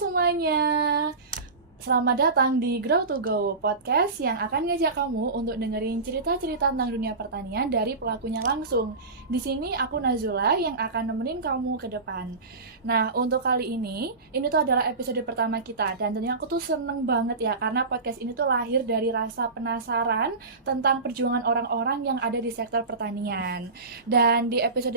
semuanya, selamat datang di Grow to Go, podcast yang akan ngajak kamu untuk dengerin cerita-cerita tentang dunia pertanian dari pelakunya langsung. Di sini aku Nazula yang akan nemenin kamu ke depan. Nah, untuk kali ini tuh adalah episode pertama kita dan tentunya aku tuh seneng banget ya karena podcast ini tuh lahir dari rasa penasaran tentang perjuangan orang-orang yang ada di sektor pertanian. Dan di episode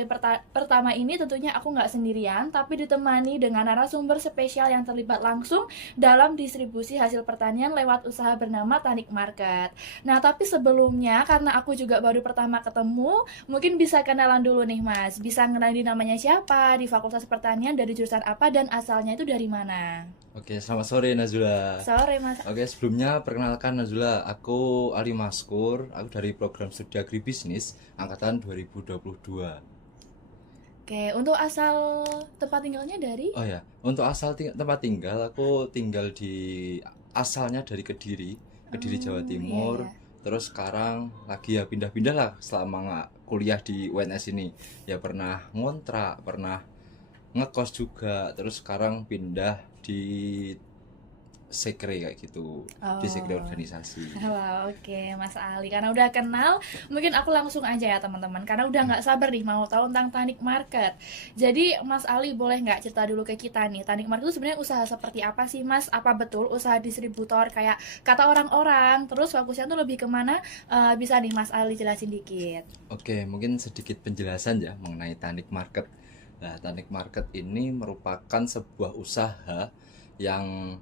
pertama ini tentunya aku nggak sendirian, tapi ditemani dengan narasumber spesial yang terlibat langsung dalam distribusi hasil pertanian lewat usaha bernama Tanik Market. Nah, tapi sebelumnya karena aku juga baru pertama ketemu, mungkin bisa kenalan dulu nih Mas. Bisa ngenalin namanya siapa, di Fakultas Pertanian, dari jurusan apa, dan asalnya itu dari mana? Oke, selamat sore Nazula. Sore Mas. Oke, sebelumnya perkenalkan Nazula, aku Ali Maskur, aku dari program studi agribisnis angkatan 2022. Oke, untuk asal tempat tinggalnya dari? Oh ya, untuk tempat tinggal, aku tinggal asalnya dari Kediri, Jawa Timur. Iya. Terus sekarang lagi ya pindah-pindah lah selama nggak kuliah di UNS ini. Ya pernah ngontrak, pernah ngekos juga, terus sekarang pindah di sekre kayak gitu, di sekre organisasi. Wah, oke Mas Ali, karena udah kenal, mungkin aku langsung aja ya teman-teman, karena udah nggak sabar nih mau tahu tentang Tanik Market. Jadi Mas Ali boleh nggak cerita dulu ke kita nih, Tanik Market itu sebenarnya usaha seperti apa sih Mas? Apa betul usaha distributor kayak kata orang-orang? Terus fokusnya tuh lebih kemana? Bisa nih Mas Ali jelasin dikit. Oke, mungkin sedikit penjelasan ya mengenai Tanik Market. Nah, Tanik Market ini merupakan sebuah usaha yang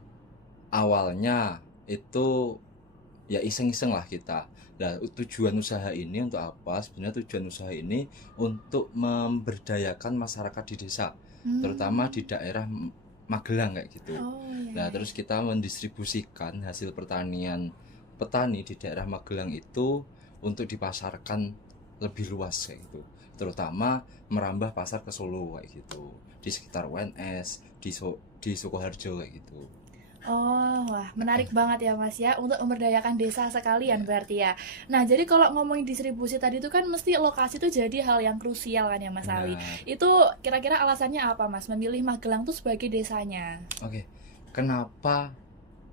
awalnya itu ya iseng-iseng lah kita. Nah, tujuan usaha ini untuk apa? Sebenarnya tujuan usaha ini untuk memberdayakan masyarakat di desa, terutama di daerah Magelang kayak gitu. Nah, terus kita mendistribusikan hasil pertanian petani di daerah Magelang itu untuk dipasarkan lebih luas kayak gitu. Terutama merambah pasar ke Solo kayak gitu, di sekitar UNS, di Sukoharjo kayak gitu. Oh, wah, menarik banget ya Mas ya untuk memberdayakan desa sekalian berarti ya. Nah, jadi kalau ngomongin distribusi tadi itu kan mesti lokasi itu jadi hal yang krusial kan ya Mas Ali. Benar. Itu kira-kira alasannya apa Mas memilih Magelang tuh sebagai desanya? Oke, kenapa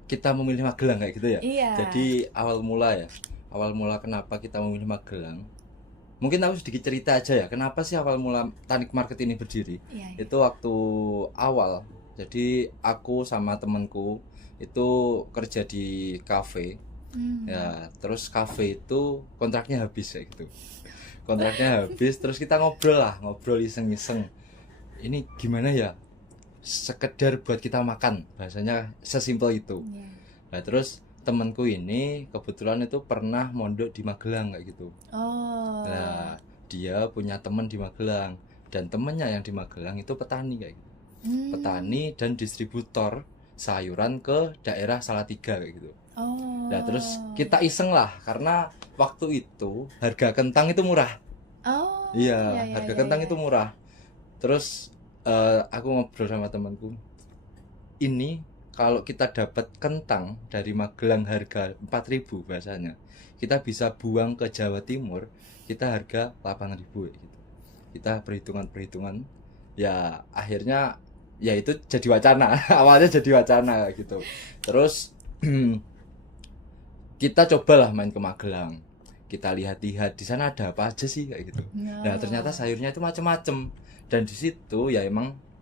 kita memilih Magelang kayak gitu ya? Iya. Jadi awal mula kenapa kita memilih Magelang? Mungkin aku sedikit cerita aja ya, kenapa sih awal mula Tanik Market ini berdiri? Iya. Itu waktu awal, jadi aku sama temanku itu kerja di kafe. Ya, terus kafe itu kontraknya habis kayak gitu. Kontraknya habis, terus kita ngobrol iseng-iseng. Ini gimana ya? Sekedar buat kita makan, bahasanya sesimpel itu. Iya. Nah, terus temanku ini kebetulan itu pernah mondok di Magelang kayak gitu. Oh. Nah, dia punya teman di Magelang, dan temennya yang di Magelang itu petani kayak gitu. Petani dan distributor sayuran ke daerah Salatiga kayak gitu. Oh. Nah, terus kita iseng lah karena waktu itu harga kentang itu murah. Oh. Iya, harga kentang itu murah. Terus aku ngobrol sama temanku, ini kalau kita dapat kentang dari Magelang harga 4.000 bahasanya, kita bisa buang ke Jawa Timur, kita harga 8.000 gitu. Kita perhitungan ya akhirnya ya itu jadi wacana. Awalnya jadi wacana gitu. Terus kita cobalah main ke Magelang. Kita lihat-lihat di sana ada apa aja sih kayak gitu. Nah, ternyata sayurnya itu macam-macam, dan di situ ya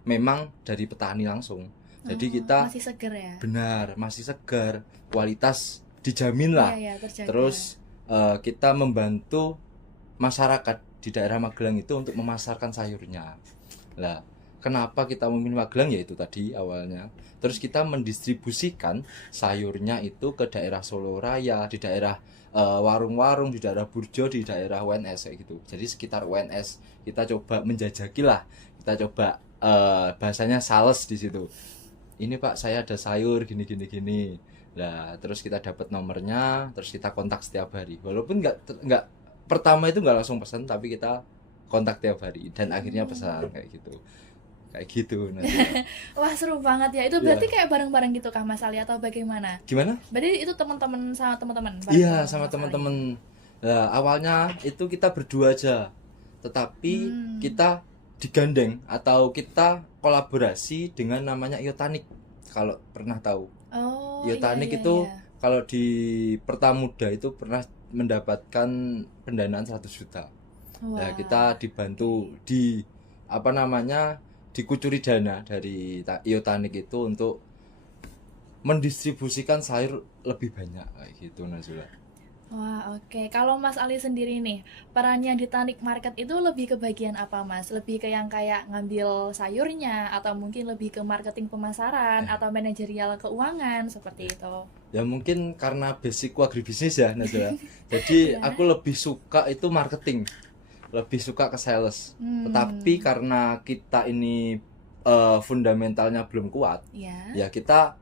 memang dari petani langsung. Jadi kita masih seger ya. Benar, masih segar, kualitas dijamin lah. Iya, terjaga. Terus kita membantu masyarakat di daerah Magelang itu untuk memasarkan sayurnya. Lah, kenapa kita memilih Magelang ya itu tadi awalnya. Terus kita mendistribusikan sayurnya itu ke daerah Solo Raya, di daerah warung-warung, di daerah Burjo, di daerah UNS kayak gitu. Jadi sekitar UNS kita coba menjajaki lah. Kita coba bahasanya sales di situ. Ini Pak, saya ada sayur gini. Nah, terus kita dapat nomornya, terus kita kontak setiap hari. Walaupun nggak pertama itu nggak langsung pesan, tapi kita kontak tiap hari dan akhirnya pesan kayak gitu. Wah, seru banget ya. Itu berarti kayak bareng-bareng gitu kah Mas Ali atau bagaimana? Gimana? Berarti itu teman-teman sama teman-teman? Iya, sama teman-teman. Nah, awalnya itu kita berdua aja, tetapi kita digandeng atau kita kolaborasi dengan namanya Iotanik kalau pernah tahu. Oh, Iotanik iya, itu iya. kalau di Pertamuda itu pernah mendapatkan pendanaan 100 juta. Nah, Wah, kita dibantu di apa namanya dikucuri dana dari Iotanik itu untuk mendistribusikan sayur lebih banyak kayak gitu Nazula. wah, oke. Kalau Mas Ali sendiri nih, perannya di Tanik Market itu lebih ke bagian apa, Mas? Lebih ke yang kayak ngambil sayurnya, atau mungkin lebih ke marketing pemasaran, atau manajerial keuangan, seperti itu? Ya mungkin karena basicku agribisnis ya Nazula. Jadi Iya. aku lebih suka itu marketing, lebih suka ke sales. Tetapi Hmm, karena kita ini fundamentalnya belum kuat, ya. ya kita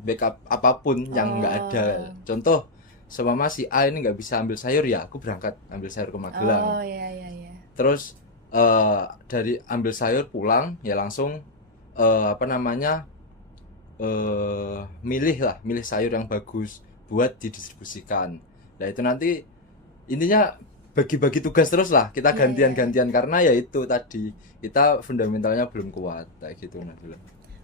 backup apapun yang nggak ada. Oh, Contoh, seumpama si A ini nggak bisa ambil sayur, ya aku berangkat ambil sayur ke Magelang. oh, ya, ya, ya. Terus dari ambil sayur pulang ya langsung apa namanya milih sayur yang bagus buat didistribusikan. Nah itu nanti intinya bagi-bagi tugas terus lah, kita Iya, iya. gantian-gantian karena ya itu tadi kita fundamentalnya belum kuat kayak gitu Nabila.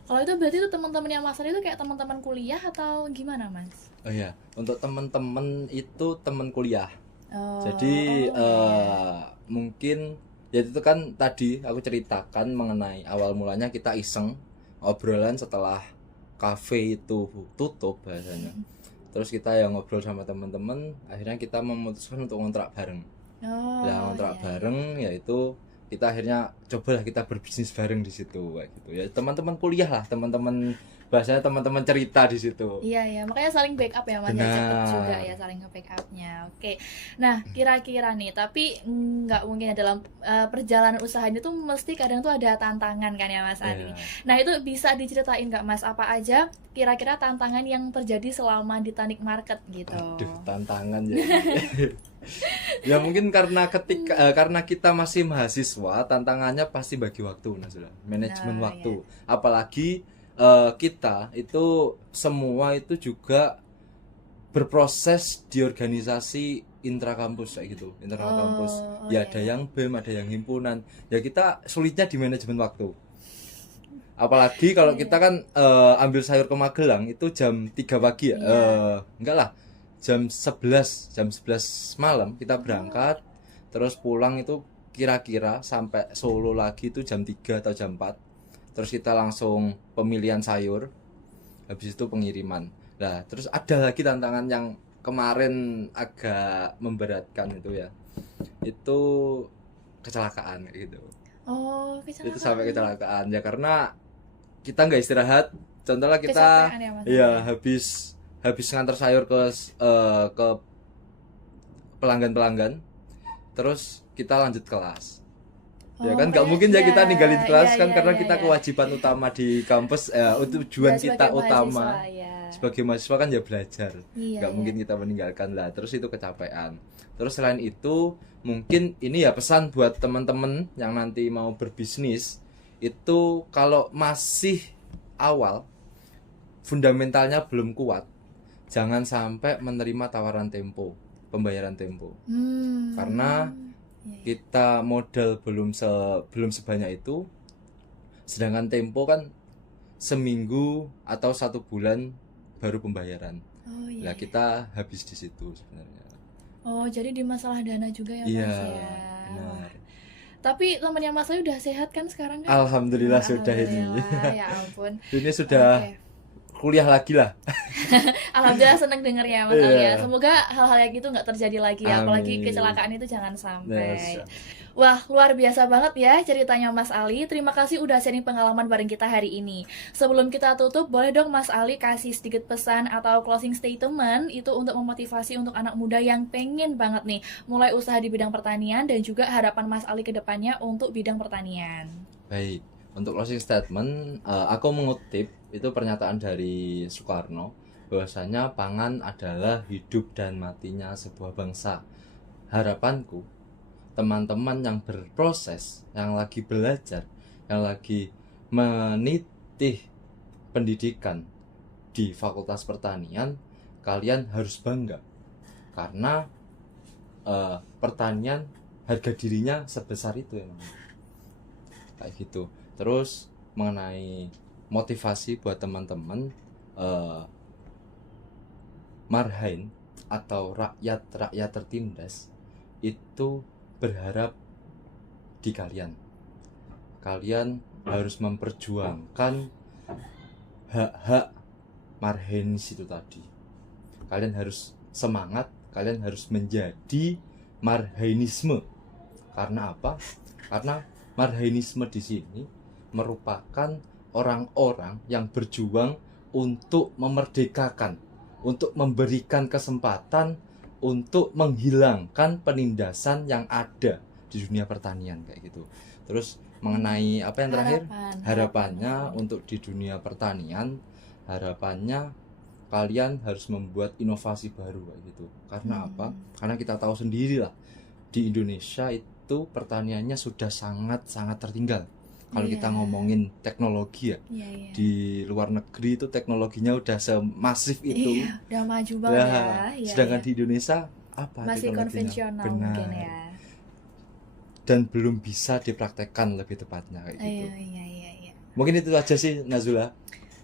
Kalau itu berarti itu teman-temannya Mas Ali itu kayak teman-teman kuliah atau gimana, Mas? Oh ya, untuk teman-teman itu teman kuliah. Oh, Jadi oh, ya, ya. mungkin ya itu kan tadi aku ceritakan mengenai awal mulanya kita iseng obrolan setelah kafe itu tutup bahasanya. Terus kita yang ngobrol sama teman-teman, akhirnya kita memutuskan untuk ngontrak bareng. Nah, Oh, ngontrak iya, iya. bareng yaitu kita akhirnya cobalah kita berbisnis bareng di situ kayak gitu. Ya teman-teman kuliah lah, teman-teman bahasanya teman-teman cerita di situ. Iya ya, makanya saling backup ya Mas ya, cepet juga Benar. ya saling nge-backupnya. Oke. Nah, kira-kira nih, tapi nggak mungkin ya dalam perjalanan usaha ini tuh mesti kadang tuh ada tantangan kan ya Mas Ali. Ya. Nah, itu bisa diceritain nggak Mas apa aja kira-kira tantangan yang terjadi selama di Tanik Market gitu? Aduh, tantangan ya ini. Ya mungkin karena kita masih mahasiswa, tantangannya pasti bagi waktu Nazila. Manajemen Nah, ya. waktu. Apalagi kita itu semua itu juga berproses di organisasi intrakampus kayak gitu. Intrakampus. Oh, oh Ya ya ada ya. yang BEM, ada yang himpunan. Ya kita sulitnya di manajemen waktu. Apalagi kalau Iya, kita iya. kan ambil sayur ke Magelang itu jam 3 pagi ya. Iya. Enggak lah. Jam 11 malam kita Oh, berangkat, terus pulang itu kira-kira sampai Solo lagi itu jam 3 atau jam 4. Terus kita langsung pemilihan sayur, habis itu pengiriman. Nah, terus ada lagi tantangan yang kemarin agak memberatkan itu ya. Itu kecelakaan kayak gitu. oh, Itu sampai kecelakaan. kecelakaan ya karena kita nggak istirahat. Contohnya kita Kecapean ya Mas Ali ya ya. habis habis ngantar sayur ke pelanggan-pelanggan, terus kita lanjut kelas. Ya Oh, kan nggak makanya mungkin ya ya, kita ninggalin iya kelas kan iya karena iya kita iya. kewajiban utama di kampus, Ya tujuan sebagai kita mahasiswa utama ya. sebagai mahasiswa kan ya belajar. Iya Nggak iya. mungkin kita meninggalkan lah. Terus itu kecapean. Terus selain itu mungkin ini ya pesan buat teman-teman yang nanti mau berbisnis itu kalau masih awal fundamentalnya belum kuat, jangan sampai menerima tawaran tempo, pembayaran tempo. Karena Iya iya. kita modal belum sebanyak itu, sedangkan tempo kan seminggu atau 1 bulan baru pembayaran. Oh iya Lah iya. kita habis di situ sebenarnya. Oh, jadi di masalah dana juga ya Iya, Mas ya. Wah. benar. Tapi temennya Mas Ayu udah sehat kan sekarang kan? Alhamdulillah sudah ini. Alhamdulillah, ya ampun. Ini sudah Oke. kuliah lagi lah. Alhamdulillah seneng dengernya Mas Ali ya. Iya. Semoga hal-hal yang gitu nggak terjadi lagi ya. Apalagi Amin. kecelakaan itu jangan Nah, sampai. Wah, luar biasa banget ya ceritanya Mas Ali. Terima kasih udah sharing pengalaman bareng kita hari ini. Sebelum kita tutup, boleh dong Mas Ali kasih sedikit pesan atau closing statement itu untuk memotivasi untuk anak muda yang pengen banget nih mulai usaha di bidang pertanian dan juga harapan Mas Ali ke depannya untuk bidang pertanian. baik. Untuk closing statement, aku mengutip itu pernyataan dari Soekarno bahwasanya pangan adalah hidup dan matinya sebuah bangsa. Harapanku teman-teman yang berproses, yang lagi belajar, yang lagi menitih pendidikan di Fakultas Pertanian, kalian harus bangga karena pertanian harga dirinya sebesar itu emang kayak gitu. Terus mengenai motivasi buat teman-teman, marhain atau rakyat tertindas itu berharap di kalian. Kalian harus memperjuangkan hak-hak marhainis itu tadi. Kalian harus semangat, kalian harus menjadi marhainisme. Karena apa? Karena marhainisme di sini merupakan orang-orang yang berjuang untuk memerdekakan, untuk memberikan kesempatan untuk menghilangkan penindasan yang ada di dunia pertanian kayak gitu. Terus mengenai apa yang terakhir? Harapannya untuk di dunia pertanian, harapannya kalian harus membuat inovasi baru kayak gitu. Karena apa? Karena kita tahu sendiri lah, di Indonesia itu pertaniannya sudah sangat tertinggal. Kalau kita ngomongin teknologi ya, di luar negeri itu teknologinya udah semasif itu. Udah maju banget ya. Sedangkan di Indonesia apa? Masih konvensional mungkin ya. Dan belum bisa dipraktekkan lebih tepatnya kayak gitu. Iya. Mungkin itu aja sih Nazula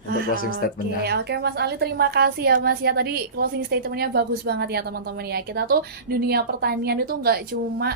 untuk closing statementnya. Oke, Mas Ali, terima kasih ya Mas ya. Tadi closing statementnya bagus banget ya teman-teman ya. Kita tuh dunia pertanian itu nggak cuma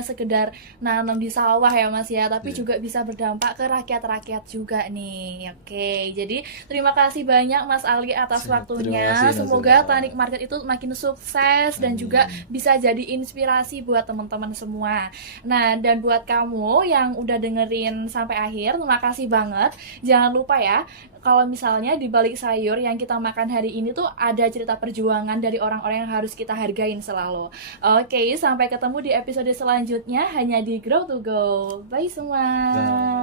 sekedar nanam di sawah ya Mas ya, tapi juga bisa berdampak ke rakyat-rakyat juga nih. Oke, jadi terima kasih banyak Mas Ali atas waktunya. Semoga Tanic Market itu makin sukses dan juga bisa jadi inspirasi buat teman-teman semua. Nah, dan buat kamu yang udah dengerin sampai akhir, terima kasih banget. Jangan lupa ya, kalau misalnya di balik sayur yang kita makan hari ini tuh ada cerita perjuangan dari orang-orang yang harus kita hargain selalu. Oke, sampai ketemu di episode selanjutnya hanya di Grow to Go. Bye semua. Bye.